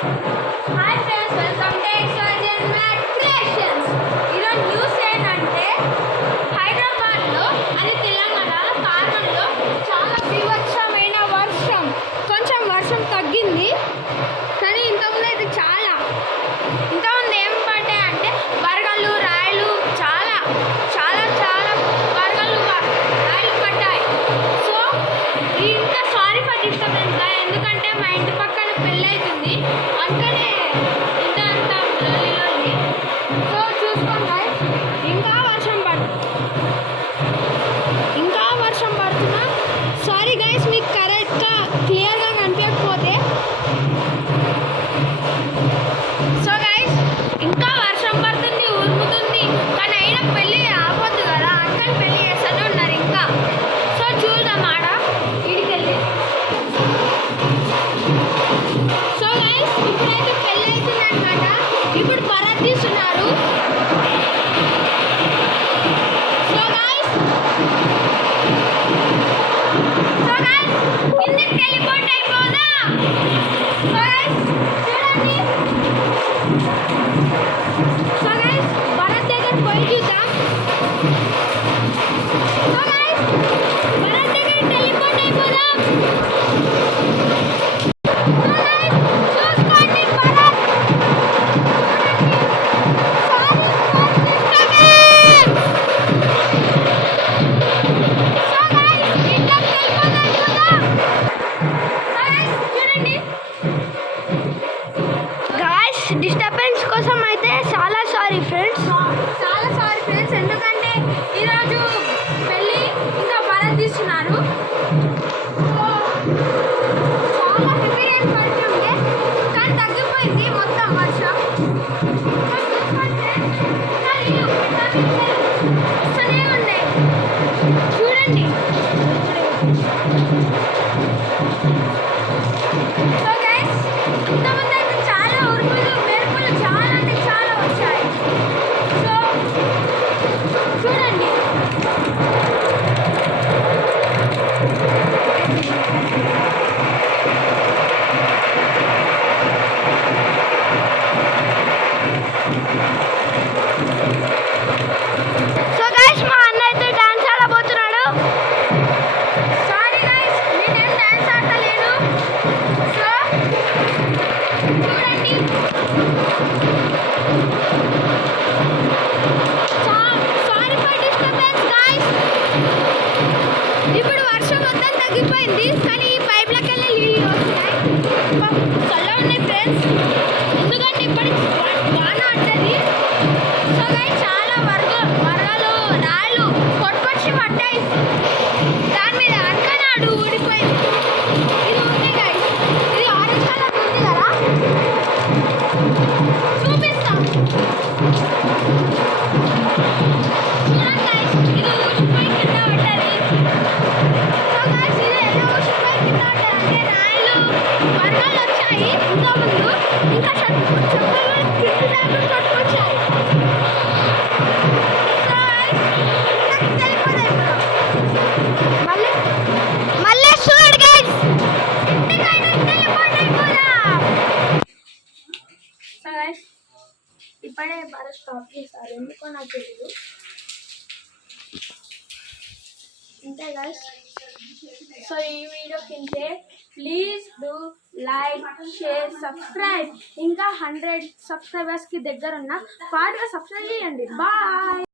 Hi friends, welcome to XYZ mat creations. ఈరోజు news ఏంటంటే హైదరాబాద్లో అది తెలంగాణ కార్మల్లో చాలా బీభత్సమైన వర్షం. కొంచెం వర్షం తగ్గింది, కానీ ఇంతకుముందు అయితే ఇంతకుముందు ఏం పడ్డాయంటే వరగళ్ళు, రాయలు, చాలా చాలా చాలా వరగళ్ళు, రాయలు పడ్డాయి. సో ఇంత సారీ ఫర్ డిస్టర్బెన్స్ గా, ఎందుకంటే మా ఇంటి పక్కన పెళ్ళి అవుతుంది, అందుకనే ఇంత అంత లొల్లి. సో చూసుకోండి, ఇంకా వర్షం పడుతున్నా. సారీ గైస్, మీకు కరెక్ట్గా క్లియర్గా కనిపించకపోతే. సో గైస్, ఇంకా వర్షం పడుతుంది, ఉరుముతుంది, కానీ అయినా పెళ్ళి ఆపొద్దు కదా, అందుకని పెళ్ళి చేస్తూనే ఉన్నారు ఇంకా. సో చూద్దాం ఆడ ఇడికెళ్ళి. సో గైస్, ఇప్పుడైతే పెళ్ళి అవుతుంది అనమాట. ఇప్పుడు భరత్ తీస్తున్నారు. సో గైస్ కిందకి టెలిపోర్ట్ అయిపోదాం. సో గైస్ చూడండి. సో గైస్ భరత్ దగ్గర పోయి చూద్దాం. సో గైస్ భరత్ దగ్గర టెలిపోర్ట్ అయిపోదాం. సో గైస్ చూసుకోండి, భరత్ డిస్టర్బెన్స్ కోసం అయితే చాలా సారీ ఫ్రెండ్స్, ఎందుకంటే ఈరోజు పెళ్ళి ఇంకా భరత్ తీస్తున్నారు. చాలా హెవీ రైన్ పడుతుండే, కానీ తగ్గిపోయింది మొత్తం వర్షం. వస్తూనే ఉన్నాయి చూడండి. సో గైస్ ఇంతమంది అయితే చాలా ఉరుములు, మెరుపులు చాలా అంటే చాలా వచ్చాయి. సో చూడండి. సో గైస్ మా అన్న అయితే డాన్స్ ఆడబోతున్నాడు. సారీ గైస్, నేనేం డాన్స్ ఆడలేను. సో చూడండి, సారీ ఫర్ డిస్టర్బెన్స్ గైస్. ఇప్పుడు వర్షం మొత్తం తగ్గిపోయింది, కానీ ఈ పైప్లకి వెళ్ళి నీళ్ళు వస్తున్నాయి. చల్ల ఉన్నాయి ఫ్రెండ్స్, ఎందుకంటే ఇప్పటికి వాన పడ్డది. సో గైస్ చాలా వరదలు, రాళ్ళు కొట్టుకొచ్చి పడ్డాయి దాని మీద, అంకనాడు ఊడిపోయింది. ఇది ఉంది గైస్, ఇది ఆరెంజ్ కలర్ ఉంది కదా, చూపిస్తాం. చూడండి గైస్, ఇది ఊసిపోయి కింద పడ్డది. సో గైస్ ఇది ఎలా ఊసిపోయి కింద పడ్డది అంటే రాయలు, వరదలు వచ్చాయి ఇంతకుముందు, ఇంకా చెప్పులు కింద దాకా కొట్టుకొచ్చాయి. సో గైస్ ఇంకా తెలిపోతాయి మళ్ళీ చూడు గైస్, ఇంటికైనా టెలిపోర్ట్ అయిపోదాం. సో గైస్ ఇప్పుడే బాగా స్టాప్ చేస్తారు, ఎందుకో నాకు తెలియదు. అంతే గైస్. సో ఈ వీడియోకి ఇంతే. Please do like, share, subscribe. ఇంకా 100 సబ్స్క్రైబర్స్కి దగ్గర ఉన్న ఫాస్ట్గా సబ్స్క్రైబ్ చేయండి. బాయ్.